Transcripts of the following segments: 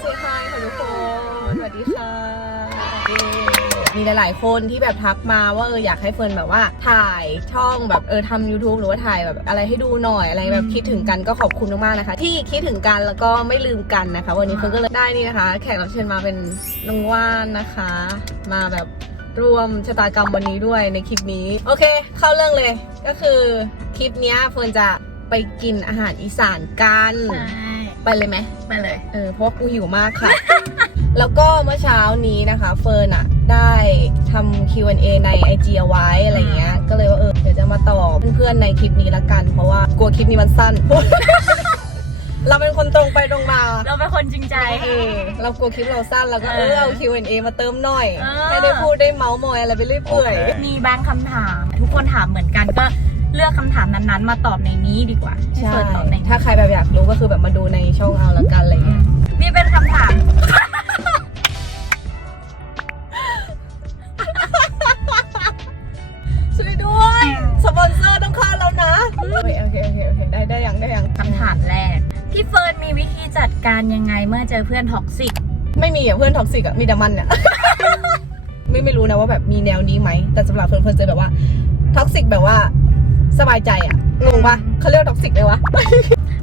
สวัสดีค่ะทุกคนสวัสดีค่ะ มีหลาย ๆ คนที่แบบทักมาว่าเอออยากให้เฟิร์นแบบว่าถ่ายช่องแบบเออทำ YouTube หรือว่าถ่ายแบบอะไรให้ดูหน่อยอะไรแบบคิดถึงกันก็ขอบคุณมาก ๆ นะคะ ที่คิดถึงกันแล้วก็ไม่ลืมกันนะคะ วันนี้เฟิร์นก็เลยได้นี่นะคะ แขกรับเชิญมาเป็นน้องว่านนะคะ มาแบบรวมชะตากรรมวันนี้ด้วยในคลิปนี้ โอเค เข้าเรื่องเลยก็คือคลิปนี้เฟิร์นจะไปกินอาหารอีสานกันใไปเลยไหมไปเลย เออเพราะว่ากูหิวมากค่ะ แล้วก็เมื่อเช้านี้นะคะ เฟิร์นอะได้ทำ Q&A ใน IG เอาไว้อะไรเงี้ย ก็เลยว่าเออเดี๋ยวจะมาตอบเพื่อนๆในคลิปนี้ละกัน เพราะว่ากลัวคลิปนี้มันสั้น เราเป็นคนตรงไปตรงมา เราเป็นคนจริงใจ เออเรากลัวคลิปเราสั้นเราก็เออเออเอา Q&A มาเติมหน่อย เออ ให้ได้พูดได้เมาส์มอยอะไรไปเรื่อยเปื่อย มีบางคำถาม ทุกคนถามเหมือนกันก็ เลือกคำถามนั้นๆ มาตอบในนี้ดีกว่าให้ใช่ เฟิร์นตอบในนี้ถ้าใครแบบอยากรู้ก็คือแบบมาดูในช่องเอาละกันอะไรเงี้ย นี่เป็นคำถาม ช่วยด้วย สปอนเซอร์ต้องเข้าแล้วนะโอเคโอเคโอเคโอเคได้ได้ยังได้ยังคำถามแรก พี่เฟิร์นมีวิธีจัดการยังไงเมื่อเจอเพื่อนท็อกซิกไม่มีอะเพื่อนท็อกซิกอะมีแต่มันอะ ไม่ไม่รู้นะว่าแบบมีแนวนี้ไหมแต่สำหรับเพื่อนเพื่อนเจอแบบว่าท็อกซิกแบบว่า สบายใจอะงงปะเขาเรียกท็อกซิกเลยวะ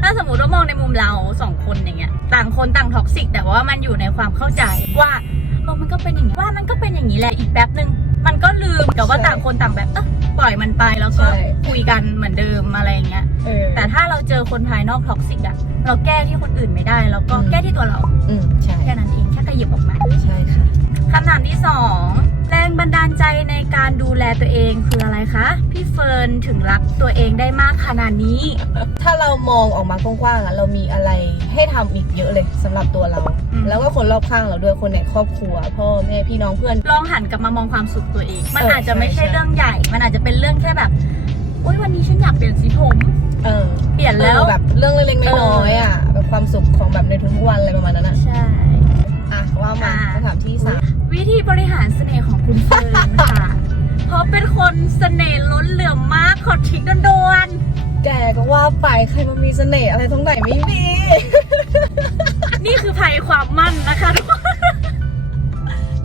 ถ้าสมมติว่ามองในมุมเราสองคนอย่างเงี้ย ต่างคนต่างท็อกซิก แต่ว่ามันอยู่ในความเข้าใจว่าเออมันก็เป็นอย่างนี้ว่ามันก็เป็นอย่างนี้แหละอีกแป๊บหนึ่งมันก็ลืมแต่ว่าใช่ต่างคนต่างแบบเออปล่อยมันไปแล้วก็ใช่ คุยกันเหมือนเดิมอะไรอย่างเงี้ย เออ แต่ถ้าเราเจอคนภายนอกท็อกซิกอะเราแก้ที่คนอื่นไม่ได้ แล้วก็อืม แก้ที่ตัวเราอืมใช่ แค่นั้นเองแค่ขยิบออกมา ใช่ค่ะ คำถามที่สองแรงบันดาลใจในการดูแลตัวเองคืออะไรคะ พี่เฟิร์นถึงรักตัวเองได้มากขนาดนี้ ถ้าเรามองออกมากว้างๆอะเรามีอะไรให้ทำอีกเยอะเลยสำหรับตัวเรา อืม แล้วก็คนรอบข้างเราด้วยคนในครอบครัว พ่อแม่พี่น้องเพื่อน ลองหันกลับมามองความสุขตัวเอง มันเอออาจจะไม่ใช่ใช่ เรื่องใหญ่ มันอาจจะเป็นเรื่องแค่แบบโอ๊ยวันนี้ฉันอยากเปลี่ยนสีผม เออเปลี่ยนแล้ว เออแบบเรื่องเล็กๆน้อยๆอะแบบความสุขของแบบในทุกๆวันอะไรประมาณนั้นอะใช่ อะว่ามาอะคำถามที่สามวิธีบริหารเสน่ห์ของคุณเฟิร์นค่ะ เพราะเป็นคนเสน่ห์ล้นเหลือมากขอทริกโดนๆแกก็ว่าไปใครมันมีเสน่ห์อะไรตรงไหนไม่มี นี่คือภัยความมั่นนะคะทุกคน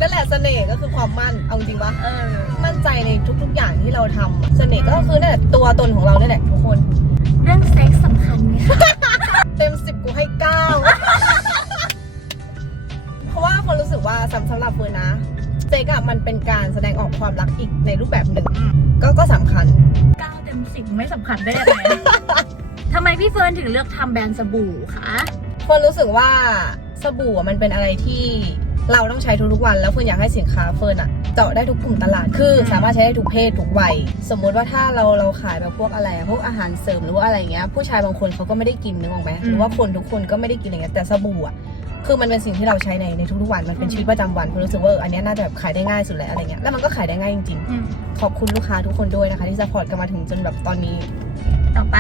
นั่นแหละเสน่ห์ก็คือความมั่น เอาจริงปะเออมั่นใจในทุกๆอย่างที่เราทำอะเสน่ห์ก็คือนั่นแหละตัวตนของเราเนี่ยแหละทุกคน เก้าเต็มสิบไม่สำคัญได้ยังไง ทำไมพี่เฟิร์นถึงเลือกทำแบรนด์สบู่คะเฟิร์นรู้สึกว่าสบู่อะมันเป็นอะไรที่เราต้องใช้ทุกๆวัน แล้วเฟิร์นอยากให้สินค้าเฟิร์นอะเจาะได้ทุกกลุ่มตลาดคือ สามารถใช้ได้ทุกเพศทุกวัยสมมุติว่าถ้าเราเราขายแบบพวกอะไรอะพวกอาหารเสริมหรือว่าอะไรเงี้ยผู้ชายบางคนเขาก็ไม่ได้กินนึกออกไหมหรือว่าคนทุกคนก็ไม่ได้กินอะไรเงี้ยแต่สบู่อะ คือมันเป็นสิ่งที่เราใช้ในในทุกๆวันมันเป็นชีวิตประจำวันเฟิร์นรู้สึกว่าเอออันเนี้ยน่าจะแบบขายได้ง่ายสุดแล้วอะไรเงี้ยแล้วมันก็ขายได้ง่ายจริงอืมๆขอบคุณลูกค้าทุกคนด้วยนะคะ ที่สปอร์ตกันมาถึงจนแบบตอนนี้ ต่อไป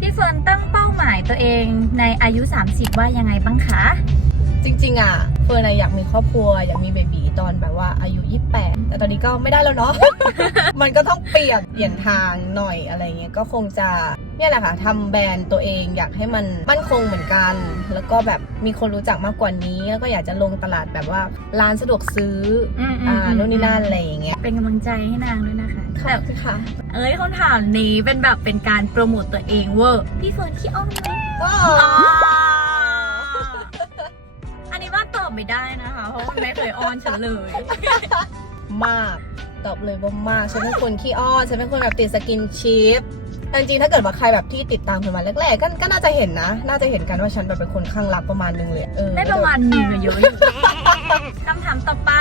พี่เฟิร์นตั้งเป้าหมายตัวเองในอายุ 30 ว่ายังไงบ้างคะ จริงๆอะเฟิร์นอะอยากมีครอบครัวอยากมีเบบีตอนแบบว่าอายุ 28 แต่ตอนนี้ก็ไม่ได้แล้วเนาะ มันก็ต้องเปลี่ยนเปลี่ยนทางหน่อยอะไรเงี้ยก็คงจะ เนี่ยแหละค่ะทำแบรนด์ตัวเองอยากให้มันมั่นคงเหมือนกัน แล้วก็แบบมีคนรู้จักมากกว่านี้ แล้วก็อยากจะลงตลาดแบบว่าร้านสะดวกซื้อออืมๆๆอ่านู่นนี่นั่นอะไรอย่างเงี้ยเป็นกำลังใจให้นางด้วยนะคะขแต่อบคุณค่ะ เอ้ยคำถามนี้เป็นแบบเป็นการโปรโมตตัวเองเวอร์พี่เฟิร์นขี้อ้อนไหมอ๋ออันนี้ว่าตอบไม่ได้นะคะ เพราะมันไม่เคยอ้อนฉันเลย มาก ตอบเลยว่ามาก ฉันเป็นคนขี้อ้อน ฉันเป็นคนแบบติดสกินชิป แต่จริงๆถ้าเกิดว่าใครแบบที่ติดตามคนมาแรกๆก็ก็น่าจะเห็นนะ น่าจะเห็นกันว่าฉันแบบเป็นคนข้างรักประมาณนึงเลยเออได้ประมาณหนึ่งอะเยอะอยู่ คำถามต่อไป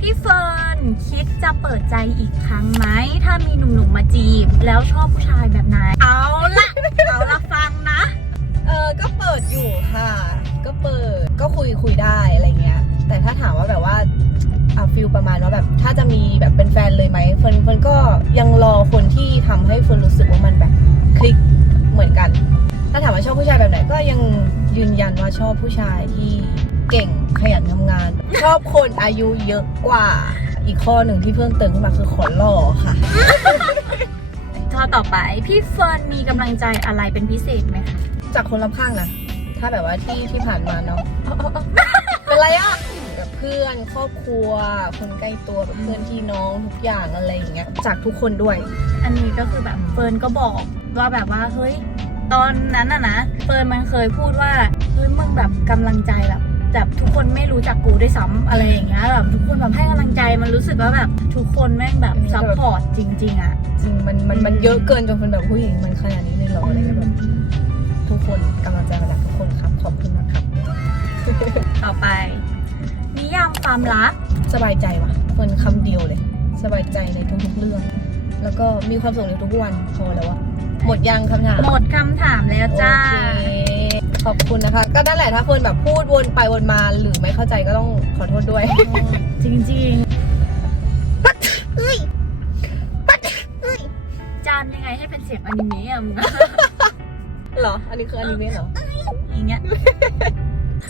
พี่เฟิร์นคิดจะเปิดใจอีกครั้งไหม ถ้ามีหนุ่มๆมาจีบ แล้วชอบผู้ชายแบบไหน เอาละเอาละฟังนะ เออก็เปิดอยู่ค่ะ ก็เปิดก็คุยคุยได้อะไรเงี้ย แต่ถ้าถามว่าแบบว่า อะฟิลประมาณว่าแบบถ้าจะมีแบบเป็นแฟนเลยไหมเฟิร์นเฟิร์นก็ยังรอคนที่ทำให้เฟิร์นรู้สึกว่ามันแบบคลิกเหมือนกัน ถ้าถามว่าชอบผู้ชายแบบไหนก็ยังยืนยันว่าชอบผู้ชายที่เก่งขยันทำงาน ชอบคนอายุเยอะกว่า อีกข้อหนึ่งที่เพิ่มเติมขึ้นมาคือขอหล่อค่ะข้อต่อไปพี่เฟิร์นมีกำลังใจอะไรเป็นพิเศษไหมคะจากคนรอบข้างนะถ้าถ้าแบบว่าที่ที่ผ่านมาเนาะ พื่อนครอบครัว คนใกล้ตัวแบบเพื่อนพี่น้องทุกอย่างอะไรอย่างเงี้ยจากทุกคนด้วย อันนี้ก็คือแบบเฟิร์นก็บอกว่าแบบว่าเฮ้ยตอนนั้นอะนะเฟิร์นมันเคยพูดว่าเฮ้ยมึงแบบกำลังใจแบบแบบทุกคนไม่รู้จักกูด้วยซ้ำอะไรอย่างเงี้ยแบบทุกคนแบบให้กำลังใจมันรู้สึกว่าแบบทุกคนแม่งแบบซัพพอร์ตจริง ๆอะจริงมันมันมันเยอะเกินจนคนแบบผู้หญิงมันขนาดนี้เลยเหรออะไรเงี้ยแบบทุกคนกำลังใจมาจากทุกคนครับขอบคุณมากครับต่อไปนิยาม ความรักสบายใจว่ะเฟิร์นคำเดียวเลย สบายใจในทุกๆเรื่อง แล้วก็มีความสุขในทุกวันพอแล้วอะหมดยังคำถามหมดคำถามแล้วจ้า โอเคขอบคุณนะคะ ก็นั่นแหละถ้าคนแบบพูดวนไปวนมาหรือไม่เข้าใจก็ต้องขอโทษด้วย จริงๆจานยังไงให้เป็นเสียงอนิเมะอะมึงอะ เหรอ อันนี้คืออนิเมะเหรอ อย่างเงี้ย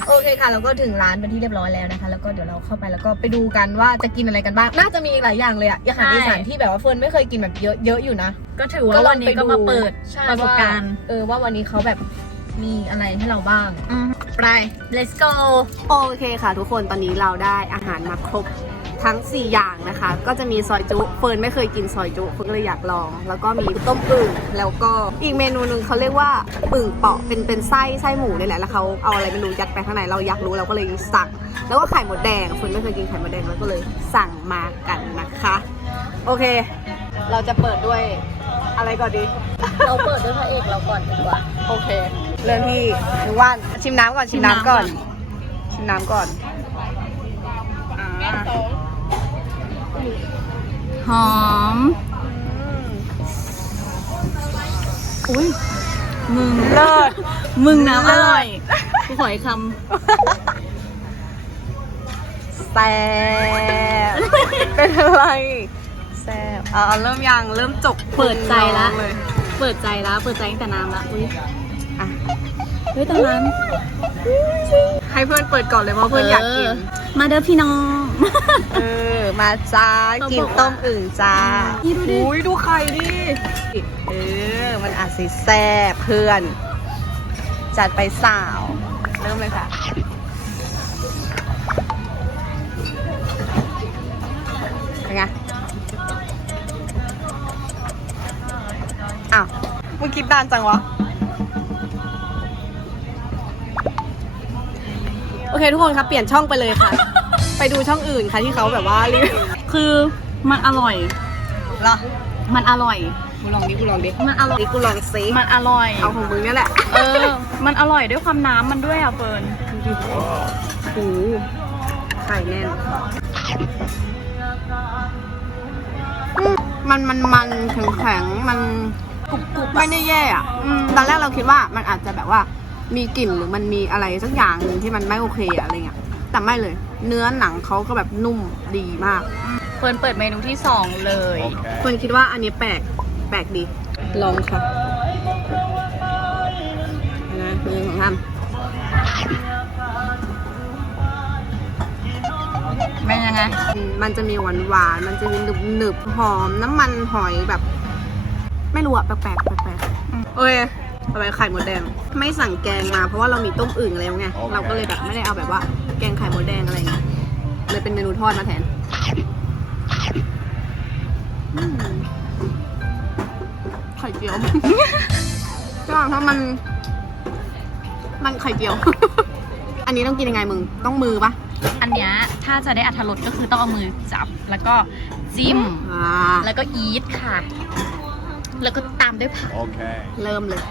โอเคค่ะ เราก็ถึงร้านเป็นที่เรียบร้อยแล้วนะคะ แล้วก็เดี๋ยวเราเข้าไปแล้วก็ไปดูกันว่าจะกินอะไรกันบ้าง น่าจะมีหลายอย่างเลยอะอาหารใช่อีสานที่แบบว่าเฟิร์นไม่เคยกินแบบเยอะเยอะอยู่นะ ก็ถือว่าวันนี้ก็มาเปิดใช่ประสบการณ์ว่เออว่าวันนี้เขาแบบมีอะไรให้เราบ้างอืมไป let's go โอเคค่ะทุกคนตอนนี้เราได้อาหารมาครบ ทั้ง 4 อย่างนะคะ ก็จะมีซอยจุเฟิร์นไม่เคยกินซอยจุเฟิร์นก็เลยอยากลอง แล้วก็มีต้มอึ่งแล้วก็อีกเมนูหนึ่งเขาเรียกว่าอึ่งเปาะเป็นเป็นไส้ไส้หมูนี่แหละแล้วเขาเอาอะไรไม่รู้ยัดไปข้างในเราอยากรู้เราก็เลยสั่ง แล้วก็ไข่หมดแดงเฟิร์นไม่เคยกินไข่หมดแดงเราก็เลยสั่งมากันนะคะ โอเค เราจะเปิดด้วยอะไรก่อนดี เราเปิดด้วยพระเอกเราก่อนดีกว่า โอเค เริ่มที่หนูว่านชิมน้ำก่อนชิมน้ำก่อน ชิมน้ำก่อนอ่า หอมอุ้ยมึงเลิศมึงน้ำอร่อยกูขออีกคแซ่บเป็นอะไรแซ่บอ่าเริ่มยังเริ่มจกำเปิดใจละเลยเปิดใจละเปิดใจตั้งแต่น้ำละอุ้ยอะเฮ้ยแต่น้ำให้เพื่อนเปิดก่อนเลยเพราะเพื่อนอยากกิน มาเด้อพี่น้อง เออ มาจ้าเขากินบอกว่าต้มอึ่งจ้านี่ดูดิอุ้ยดูไข่ดิ เออ มันอาจสิแซ่บเพื่อน จัดไปสาว เริ่มเลยค่ะเป็นไง อ้าวมึงคิดนานจังวะโอเคทุกคนครับ เปลี่ยนช่องไปเลยค่ะ ไปดูช่องอื่นค่ะที่เขาแบบว่ารีวิวคือมันอร่อย เหรอมันอร่อย กูลองดิกูลองดิมันอร่อยดิกูลองซิมันอร่อย เอาของมึงเนี่ยแหละเออ มันอร่อยด้วยความน้ำมันด้วยอะเฟิร์น โอ้โหไข่แน่นอืมมันมันมันแข็งแข็งๆมันกรุบกรุบไม่ได้แย่อะอืม ตอนแรกเราคิดว่ามันอาจจะแบบว่ามีกลิ่นหรือมันมีอะไรสักอย่างหนึ่งที่มันไม่โอเคอะอะไรเงี้ย แต่ไม่เลย เนื้อหนังเขาก็แบบนุ่มดีมากเฟิร์นเปิดเมนูที่สองเลยคนคิดว่าอันนี้แปลกแปลกดี ลองค่ะนะหนึ่งของท่านเป็นยังไงอืมมันจะมีหวานหวานๆมันจะมีหนึบหนึบๆหอมน้ำมันหอยแบบ ไม่รู้อะแปลกแปลกๆแปลกอืมๆโอเคต่อไปไข่มดแดง ไม่สั่งแกงมาเพราะว่าเรามีต้มอึ่งแล้วไง เราก็เลยแบบไม่ได้เอาแบบว่า แกงไข่มดแดงอะไรเงี้ยเลยเป็นเมนูทอดมาแทนอืมไข่เจียวใช่เพราะมัน มันไข่เจียว อันนี้ต้องกินยังไงมึง ต้องมือปะอันเนี้ยถ้าจะได้อัธรสก็คือต้องเอามือจับ แล้วก็จิ้ม อ่าแล้วก็อีทค่ะ แล้วก็ตามด้วยผัก Okay. เริ่มเลย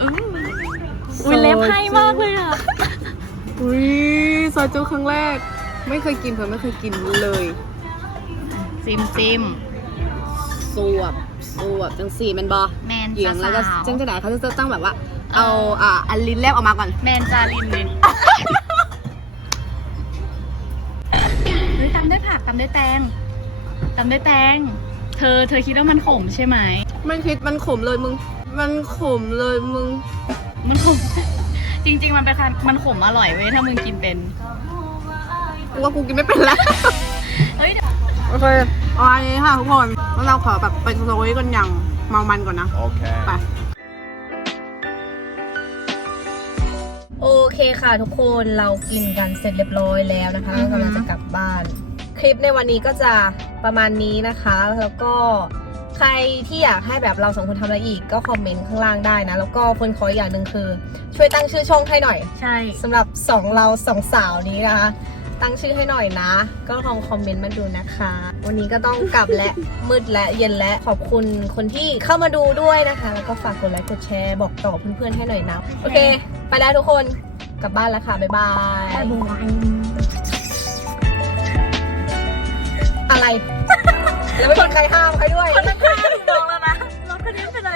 อุ้ยเล็บให้มากเลยอะ อุ้ยซอยจูครั้งแรก ไม่เคยกินเพื่อนไม่เคยกินเลยจิ้มจิ้มสวบสวบจังสี่แมันบอแมนเหยียจ้างแล้วก็สาวจังจะไหนเขาจะตั้งแบบว่า เอาอ่าอันลิ้นแลบออกมาก่อนแมนจาลินเลยเฮ้ยตามด้วยผักตามด้วยแตงตามด้วยแตง เธอเธอคิดว่ามันขมใช่ไหมมันคิดมันขมเลยมึง มันขมเลยมึง มันขม จริง ๆ มันเป็นคันมันขมอร่อยเว้ยถ้ามึงกินเป็น กูว่ากูกินไม่เป็นแล้ว เฮ้ย โอเคเอาอันนี้ค่ะทุกคนแล้วเราขอแบบไปโซยกันอย่างเมามันก่อนนะ Okay. ไปโอโอเคค่ะทุกคนเรากินกันเสร็จเรียบร้อยแล้วนะคะอือฮึ กำลังจะกลับบ้าน คลิปในวันนี้ก็จะประมาณนี้นะคะ แล้วก็ ใครที่อยากให้แบบเราสองคนทำอะไรอีกก็คอมเมนต์ข้างล่างได้นะ แล้วก็คนขออีกอย่างหนึ่งคือ ช่วยตั้งชื่อช่องให้หน่อยใช่ สำหรับสองเราสองสาวนี้นะคะ ตั้งชื่อให้หน่อยนะ ก็ลองคอมเมนต์มาดูนะคะ วันนี้ก็ต้องกลับและ มืดและเย็นและขอบคุณคนที่เข้ามาดูด้วยนะคะ แล้วก็ฝากกดไลค์กดแชร์บอกต่อเพื่อนๆให้หน่อยนะ โอเค ไปแล้วทุกคนกลับบ้านแล้วค่ะ บ๊ายบายบ๊ายบาย อะไร แล้วไม่มีใครห้ามใครด้วยคนข้างๆถูกมองแล้วนะรถคันนี้เป็นอะไร